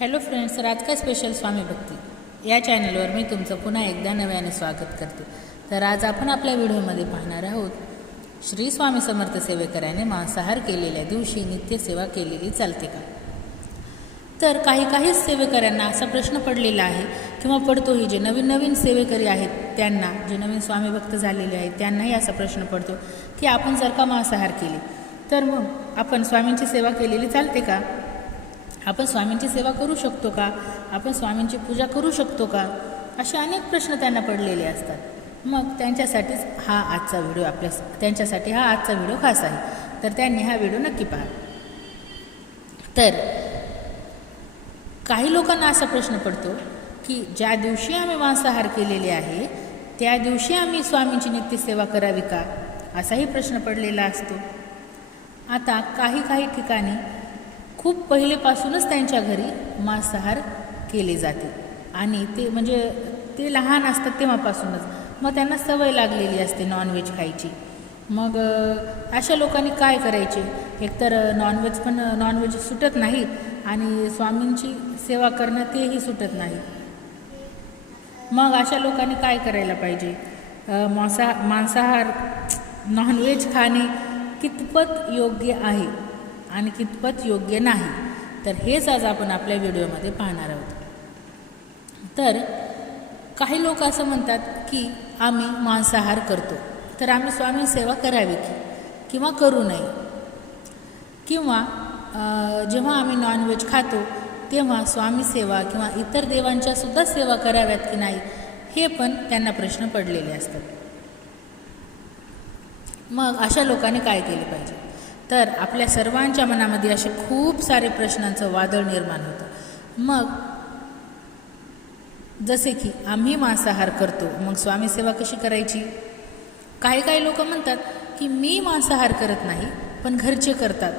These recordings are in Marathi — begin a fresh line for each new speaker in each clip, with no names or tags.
हॅलो फ्रेंड्स राजका स्पेशल स्वामी भक्ती. या चॅनलवर मी तुमचं पुन्हा एकदा नव्याने स्वागत करते. तर आज आपण आपल्या व्हिडिओमध्ये पाहणार आहोत श्री स्वामी समर्थ सेवेकराने मांसाहार केलेल्या दिवशी नित्यसेवा केलेली चालते का? तर काही काही सेवेकऱ्यांना असा प्रश्न पडलेला आहे किंवा पडतोही जे नवीन नवीन सेवेकरी आहेत त्यांना जे नवीन स्वामी भक्त झालेले आहेत त्यांनाही असा प्रश्न पडतो की आपण जर का मांसाहार केले तर मग आपण स्वामींची सेवा केलेली चालते का? आपण स्वामींची सेवा करू शकतो का? आपण स्वामींची पूजा करू शकतो का? असे अनेक प्रश्न त्यांना पडलेले असतात. मग त्यांच्यासाठीच हा आजचा व्हिडिओ आपल्या त्यांच्यासाठी हा आजचा व्हिडिओ खास आहे. तर त्यांनी हा व्हिडिओ नक्की पहा. तर काही लोकांना असा प्रश्न पडतो की ज्या दिवशी आम्ही मांसाहार केलेले आहे त्या दिवशी आम्ही स्वामींची नित्यसेवा करावी का? असाही प्रश्न पडलेला असतो. आता काही काही ठिकाणी खूप पहिलेपासूनच त्यांच्या घरी मांसाहार केले जाते. आणि ते म्हणजे ते लहान असतात तेव्हापासूनच. मग त्यांना सवय लागलेली असते नॉनव्हेज खायची. मग अशा लोकांनी काय करायचे? एकतर नॉनव्हेज पण नॉनव्हेज सुटत नाही आणि स्वामींची सेवा करणं तेही सुटत नाही. मग अशा लोकांनी काय करायला पाहिजे? मांसा मांसाहार नॉनव्हेज खाणे कितपत योग्य आहे? आणि कितपत योग्य नाही. तर हेच आज आपण आपल्या व्हिडिओमध्ये पाहणार आहोत. तर काही लोक असं म्हणतात की आम्ही मांसाहार करतो. तर आम्ही स्वामी सेवा करावी की किंवा करू नये. किंवा जेव्हा आम्ही नॉनव्हेज खातो तेव्हा स्वामी सेवा किंवा इतर देवांच्या सुद्धा सेवा कराव्यात की नाही हे पण त्यांना प्रश्न पडलेले असतात. मग अशा लोकांनी काय केले पाहिजे? तर आपल्या सर्वांच्या मनामध्ये असे खूप सारे प्रश्नांचं वादळ निर्माण होतं. मग जसे की आम्ही मांसाहार करतो मग स्वामीसेवा कशी करायची? काही काही लोक म्हणतात की मी मांसाहार करत नाही पण घरचे करतात.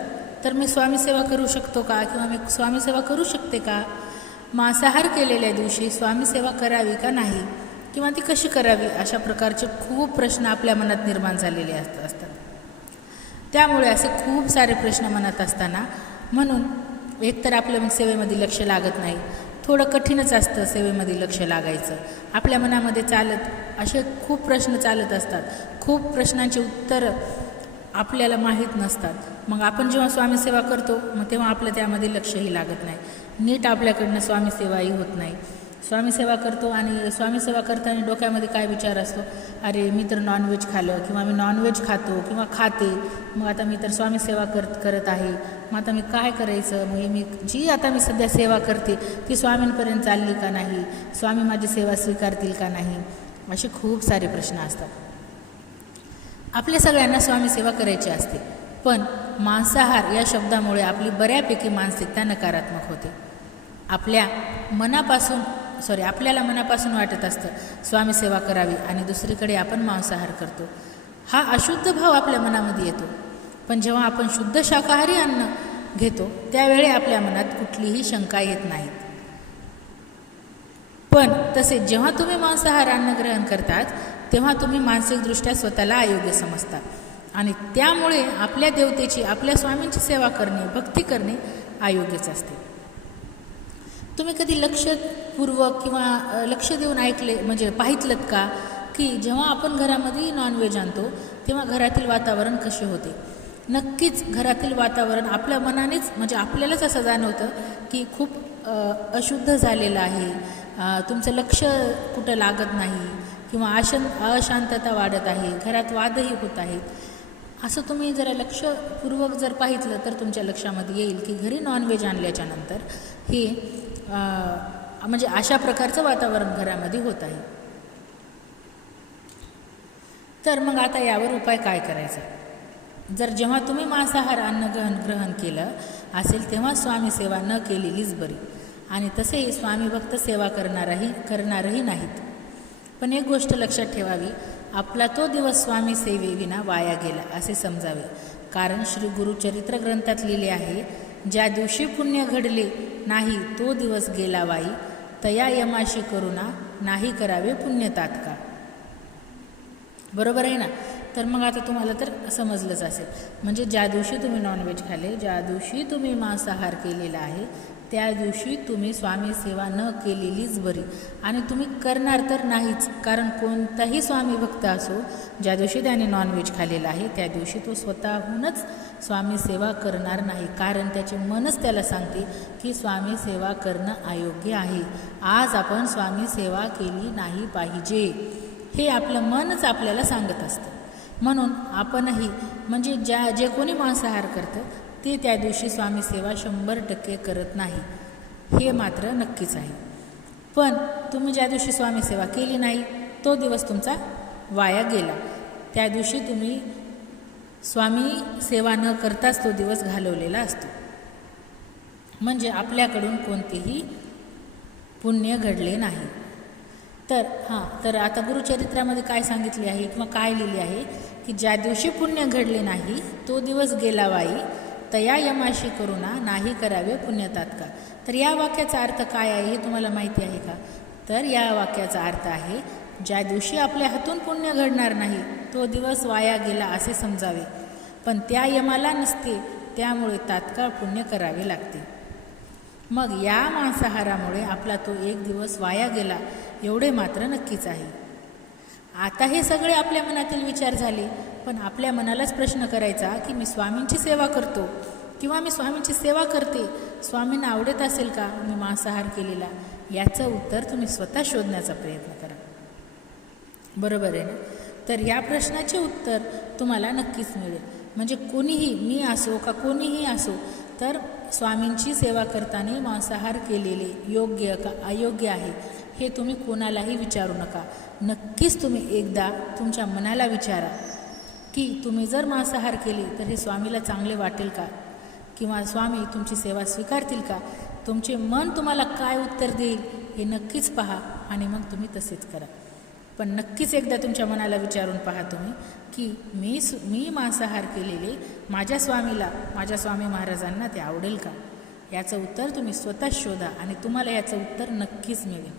तर मी स्वामीसेवा करू शकतो का किंवा मी स्वामीसेवा करू शकते का? मांसाहार केलेल्या दिवशी स्वामीसेवा करावी का नाही? किंवा ती कशी करावी? अशा प्रकारचे खूप प्रश्न आपल्या मनात निर्माण झालेले असतात. त्यामुळे असे खूप सारे प्रश्न मनात असताना म्हणून एकतर आपल्या सेवेमध्ये लक्ष लागत नाही. थोडं कठीणच असतं सेवेमध्ये लक्ष लागायचं. आपल्या मनामध्ये चालत असे खूप प्रश्न चालत असतात. खूप प्रश्नांची उत्तरं आपल्याला माहीत नसतात. मग आपण जेव्हा स्वामी सेवा करतो मग तेव्हा आपलं त्यामध्ये लक्षही लागत नाही. नीट आपल्याकडनं स्वामी सेवाही होत नाही. स्वामी सेवा करतो आणि स्वामी सेवा करताना डोक्यामध्ये काय विचार असतो? अरे मी तर नॉनव्हेज खालं किंवा मी नॉनव्हेज खातो किंवा खाते मग आता मी तर स्वामी सेवा करत करत आहे. मग आता मी काय करायचं? मग हे मी जी आता मी सध्या सेवा करते ती स्वामींपर्यंत चालली का नाही? स्वामी माझी सेवा स्वीकारतील का नाही? असे खूप सारे प्रश्न असतात. आपल्या सगळ्यांना स्वामी सेवा करायची असते पण मांसाहार या शब्दामुळे आपली बऱ्यापैकी मानसिकता नकारात्मक होते. आपल्या मनापासून सॉरी आपल्याला मनापासून वाटत असतं स्वामी सेवा करावी आणि दुसरीकडे आपण मांसाहार करतो. हा अशुद्ध भाव आपल्या मनामध्ये येतो. पण जेव्हा आपण शुद्ध शाकाहारी अन्न घेतो त्यावेळी आपल्या मनात कुठलीही शंका येत नाहीत पण तसेच जेव्हा तुम्ही मांसाहार अन्न ग्रहण करतात तेव्हा तुम्ही मानसिकदृष्ट्या स्वतःला अयोग्य समजता. आणि त्यामुळे आपल्या देवतेची आपल्या स्वामींची सेवा करणे भक्ती करणे अयोग्यच असते. तुम्ही कधी लक्ष लक्षपूर्वक किंवा लक्ष देऊन ऐकले म्हणजे पाहितलं का? की जेव्हा आपण घरामध्ये नॉनव्हेज आणतो तेव्हा घरातील वातावरण कसे होते? नक्कीच घरातील वातावरण आपल्या मनानेच म्हणजे आपल्यालाच असं जाणवतं की खूप अशुद्ध झालेलं आहे. तुमचं लक्ष कुठं लागत नाही किंवा अशन अशांतता वाढत आहे घरात वादही होत आहेत. असं तुम्ही जरा लक्षपूर्वक जर पाहितलं तर तुमच्या लक्षामध्ये येईल की घरी नॉनव्हेज आणल्याच्यानंतर हे म्हणजे अशा प्रकारचं वातावरण घरामध्ये होत आहे. तर मग आता यावर उपाय काय करायचा? जर जेव्हा तुम्ही मांसाहार अन्न ग्रहण ग्रहण केलं असेल तेव्हा स्वामी सेवा न केलेलीच बरी. आणि तसेही स्वामी भक्त सेवा करणारही करणारही नाहीत. पण एक गोष्ट लक्षात ठेवावी आपला तो दिवस स्वामी सेवेविना वाया गेला असे समजावे. कारण श्री गुरुचरित्र ग्रंथात लिहिले आहे ज्या दिवशी पुण्य घडले नाही तो दिवस गेला वाई तया यमाशी करुणा नाही करावे पुण्य तात्का बरोबर आहे ना? तर मग आता तुम्हाला तर समजलंच असेल. म्हणजे ज्या दिवशी तुम्ही नॉनव्हेज खाले ज्या दिवशी तुम्ही मांसाहार केलेला आहे त्या दिवशी तुम्ही स्वामी सेवा न केलेलीच बरी. आणि तुम्ही करणार तर नाहीच कारण कोणताही स्वामी भक्त असो ज्या दिवशी त्याने नॉनव्हेज खाल्लेलं आहे त्या दिवशी तो स्वतःहूनच स्वामी सेवा करणार नाही. कारण त्याचे मनच त्याला सांगते की स्वामी सेवा करणं अयोग्य आहे. आज आपण स्वामी सेवा केली नाही पाहिजे. हे आपलं मनच आपल्याला सांगत असतं. म्हणून आपणही म्हणजे ज्या जे कोणी मांसाहार करतं ते त्या दिवशी स्वामी सेवा शंभर टक्के करत नाही. हे मात्र नक्कीच आहे. पण तुम्ही ज्या दिवशी स्वामी सेवा केली नाही तो दिवस तुमचा वाया गेला. त्या दिवशी तुम्ही स्वामी सेवा न करताच तो दिवस घालवलेला असतो. म्हणजे आपल्याकडून कोणतेही पुण्य घडले नाही. तर हां तर आता गुरुचरित्रामध्ये काय सांगितले आहे किंवा काय लिहिले आहे की ज्या दिवशी पुण्य घडले नाही तो दिवस गेला वाई तया यमाशी करुणा नाही करावे पुण्यतात्का. तर या वाक्याचा अर्थ काय आहे हे तुम्हाला माहिती आहे का? तर या वाक्याचा अर्थ आहे ज्या दिवशी आपल्या हातून पुण्य घडणार नाही तो दिवस वाया गेला असे समजावे. पण त्या यमाला नसते त्यामुळे तात्काळ पुण्य करावे लागते. मग या मांसाहारामुळे आपला तो एक दिवस वाया गेला एवढे मात्र नक्कीच आहे. आता हे सगळे आपल्या मनातील विचार झाले पण आपल्या मनालाच प्रश्न करायचा की मी स्वामींची सेवा करतो किंवा मी स्वामींची सेवा करते स्वामींना आवडत असेल का मी मांसाहार केलेला? याचं उत्तर तुम्ही स्वतः शोधण्याचा प्रयत्न करा. बरोबर आहे ना? तर या प्रश्नाचे उत्तर तुम्हाला नक्कीच मिळेल. म्हणजे कोणीही मी असो का कोणीही असो तर स्वामींची सेवा करताना मांसाहार केलेले योग्य का अयोग्य आहे हे तुम्ही कोणालाही विचारू नका. नक्कीच तुम्ही एकदा तुमच्या मनाला विचारा की तुम्ही जर मांसाहार केले तर हे स्वामीला चांगले वाटेल का? किंवा स्वामी तुमची सेवा स्वीकारतील का? तुमचे मन तुम्हाला काय उत्तर देईल हे नक्कीच पहा आणि मग तुम्ही तसेच करा. पण नक्कीच एकदा तुमच्या मनाला विचारून पहा तुम्ही की मी सु मी मांसाहार केलेले माझ्या स्वामीला माझ्या स्वामी महाराजांना ते आवडेल का? याचं उत्तर तुम्ही स्वतः शोधा आणि तुम्हाला याचं उत्तर नक्कीच मिळेल.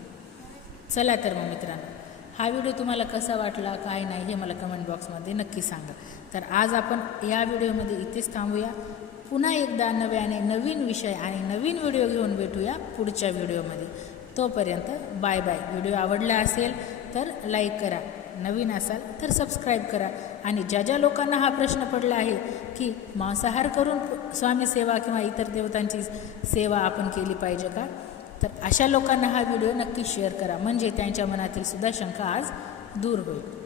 चला तर मग मित्रांनो हा व्हिडिओ तुम्हाला कसा वाटला काय नाही हे मला कमेंट बॉक्समध्ये नक्की सांगा. तर आज आपण या व्हिडिओमध्ये इथेच थांबूया. पुन्हा एकदा नव्याने नवीन विषय आणि नवीन व्हिडिओ घेऊन भेटूया पुढच्या व्हिडिओमध्ये. तोपर्यंत बाय बाय. व्हिडिओ आवडला असेल तर लाईक करा. नवीन असाल तर सबस्क्राईब करा. आणि ज्या ज्या लोकांना हा प्रश्न पडला आहे की मांसाहार करून स्वामी सेवा किंवा इतर देवतांची सेवा आपण केली पाहिजे का? तर अशा लोकांना हा व्हिडिओ नक्की शेअर करा. म्हणजे त्यांच्या मनातील सुद्धा शंका आज दूर होईल.